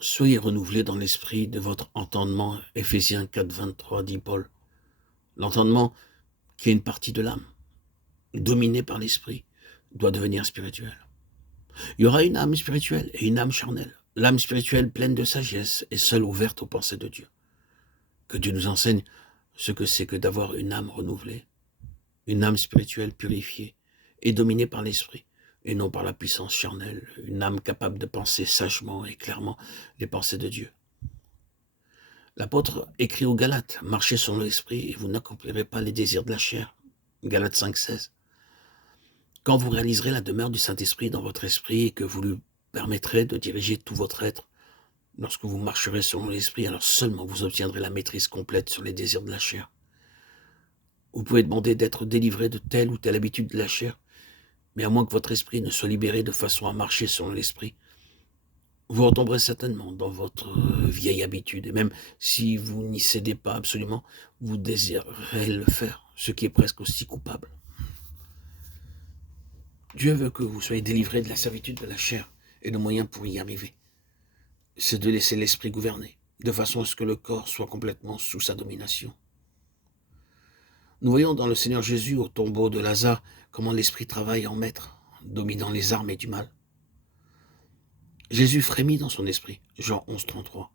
Soyez renouvelés dans l'esprit de votre entendement. Éphésiens 4, 23, dit Paul. L'entendement, qui est une partie de l'âme, dominée par l'esprit, doit devenir spirituel. Il y aura une âme spirituelle et une âme charnelle. L'âme spirituelle pleine de sagesse et seule ouverte aux pensées de Dieu. Que Dieu nous enseigne ce que c'est que d'avoir une âme renouvelée, une âme spirituelle purifiée et dominée par l'esprit, et non par la puissance charnelle, une âme capable de penser sagement et clairement les pensées de Dieu. L'apôtre écrit aux Galates, marchez selon l'esprit et vous n'accomplirez pas les désirs de la chair. Galates 5, 16. Quand vous réaliserez la demeure du Saint-Esprit dans votre esprit et que vous lui permettrez de diriger tout votre être, lorsque vous marcherez selon l'esprit, alors seulement vous obtiendrez la maîtrise complète sur les désirs de la chair. Vous pouvez demander d'être délivré de telle ou telle habitude de la chair, mais à moins que votre esprit ne soit libéré de façon à marcher selon l'esprit, vous retomberez certainement dans votre vieille habitude. Et même si vous n'y cédez pas absolument, vous désirerez le faire, ce qui est presque aussi coupable. Dieu veut que vous soyez délivrés de la servitude de la chair, et le moyen pour y arriver, c'est de laisser l'esprit gouverner, de façon à ce que le corps soit complètement sous sa domination. Nous voyons dans le Seigneur Jésus, au tombeau de Lazare, comment l'esprit travaille en maître, dominant les armées du mal. Jésus frémit dans son esprit, Jean 11, 33.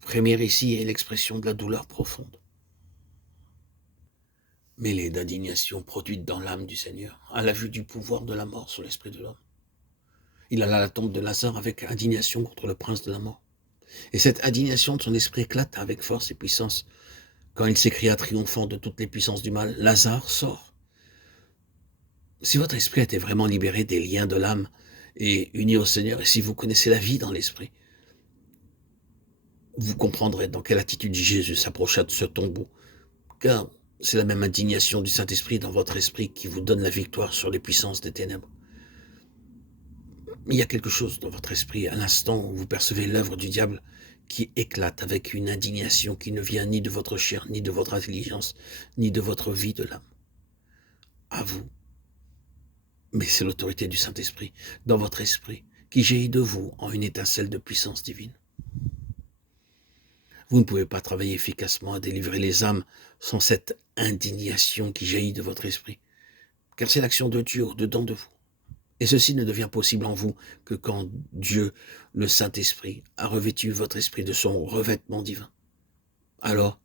Frémir ici est l'expression de la douleur profonde, mêlée d'indignation produite dans l'âme du Seigneur, à la vue du pouvoir de la mort sur l'esprit de l'homme. Il alla à la tombe de Lazare avec indignation contre le prince de la mort. Et cette indignation de son esprit éclata avec force et puissance, quand il s'écria triomphant de toutes les puissances du mal, Lazare, sort. Si votre esprit était vraiment libéré des liens de l'âme et uni au Seigneur, et si vous connaissez la vie dans l'esprit, vous comprendrez dans quelle attitude Jésus s'approcha de ce tombeau, car c'est la même indignation du Saint-Esprit dans votre esprit qui vous donne la victoire sur les puissances des ténèbres. Il y a quelque chose dans votre esprit, à l'instant où vous percevez l'œuvre du diable, qui éclate avec une indignation qui ne vient ni de votre chair, ni de votre intelligence, ni de votre vie de l'âme. À vous. Mais c'est l'autorité du Saint-Esprit, dans votre esprit, qui jaillit de vous en une étincelle de puissance divine. Vous ne pouvez pas travailler efficacement à délivrer les âmes sans cette indignation qui jaillit de votre esprit, car c'est l'action de Dieu au-dedans de vous. Et ceci ne devient possible en vous que quand Dieu, le Saint-Esprit, a revêtu votre esprit de son revêtement divin. Alors,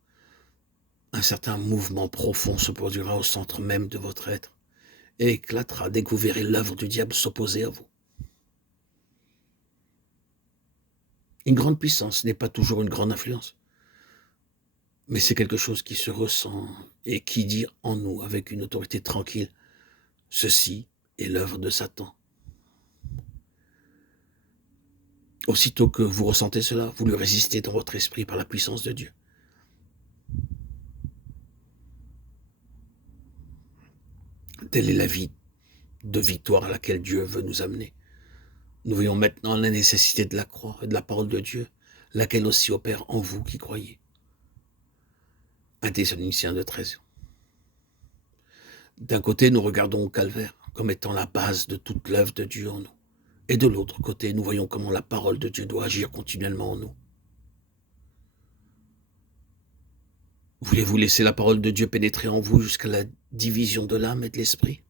un certain mouvement profond se produira au centre même de votre être et éclatera dès que vous verrez l'œuvre du diable s'opposer à vous. Une grande puissance n'est pas toujours une grande influence, mais c'est quelque chose qui se ressent et qui dit en nous avec une autorité tranquille, ceci est l'œuvre de Satan. Aussitôt que vous ressentez cela, vous lui résistez dans votre esprit par la puissance de Dieu. Telle est la vie de victoire à laquelle Dieu veut nous amener. Nous voyons maintenant la nécessité de la croix et de la parole de Dieu, laquelle aussi opère en vous qui croyez. 1 Thessaloniciens 2,13. D'un côté, nous regardons au calvaire comme étant la base de toute l'œuvre de Dieu en nous. Et de l'autre côté, nous voyons comment la parole de Dieu doit agir continuellement en nous. Voulez-vous laisser la parole de Dieu pénétrer en vous jusqu'à la division de l'âme et de l'esprit?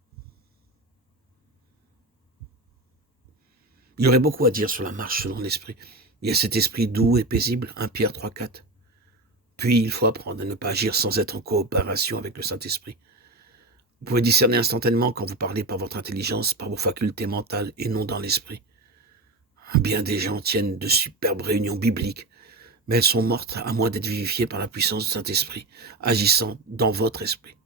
Il y aurait beaucoup à dire sur la marche selon l'esprit. Il y a cet esprit doux et paisible, 1 Pierre 3, 4. Puis il faut apprendre à ne pas agir sans être en coopération avec le Saint-Esprit. Vous pouvez discerner instantanément quand vous parlez par votre intelligence, par vos facultés mentales et non dans l'esprit. Bien des gens tiennent de superbes réunions bibliques, mais elles sont mortes à moins d'être vivifiées par la puissance du Saint-Esprit, agissant dans votre esprit.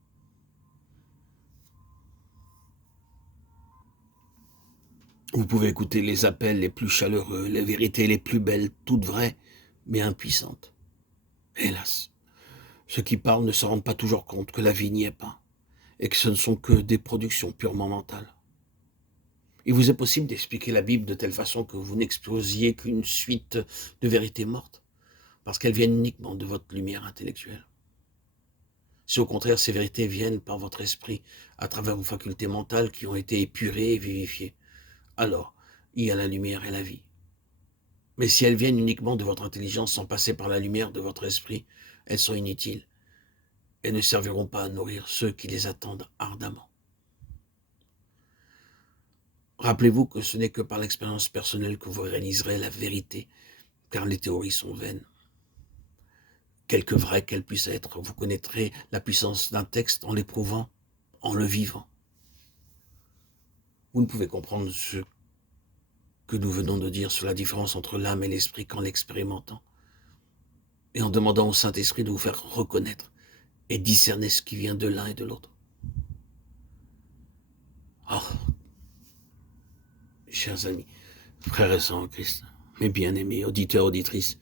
Vous pouvez écouter les appels les plus chaleureux, les vérités les plus belles, toutes vraies, mais impuissantes. Hélas, ceux qui parlent ne se rendent pas toujours compte que la vie n'y est pas, et que ce ne sont que des productions purement mentales. Il vous est possible d'expliquer la Bible de telle façon que vous n'explosiez qu'une suite de vérités mortes, parce qu'elles viennent uniquement de votre lumière intellectuelle. Si au contraire ces vérités viennent par votre esprit, à travers vos facultés mentales qui ont été épurées et vivifiées, alors il y a la lumière et la vie. Mais si elles viennent uniquement de votre intelligence sans passer par la lumière de votre esprit, elles sont inutiles et ne serviront pas à nourrir ceux qui les attendent ardemment. Rappelez-vous que ce n'est que par l'expérience personnelle que vous réaliserez la vérité, car les théories sont vaines. Quelque vraies qu'elles puissent être, vous connaîtrez la puissance d'un texte en l'éprouvant, en le vivant. Vous ne pouvez comprendre ce que nous venons de dire sur la différence entre l'âme et l'esprit qu'en l'expérimentant et en demandant au Saint-Esprit de vous faire reconnaître et discerner ce qui vient de l'un et de l'autre. Oh, chers amis, frères et sœurs en Christ, mes bien-aimés, auditeurs, auditrices,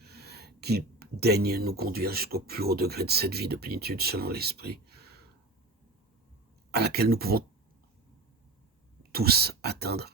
qu'il daigne nous conduire jusqu'au plus haut degré de cette vie de plénitude selon l'Esprit, à laquelle nous pouvons tous atteindre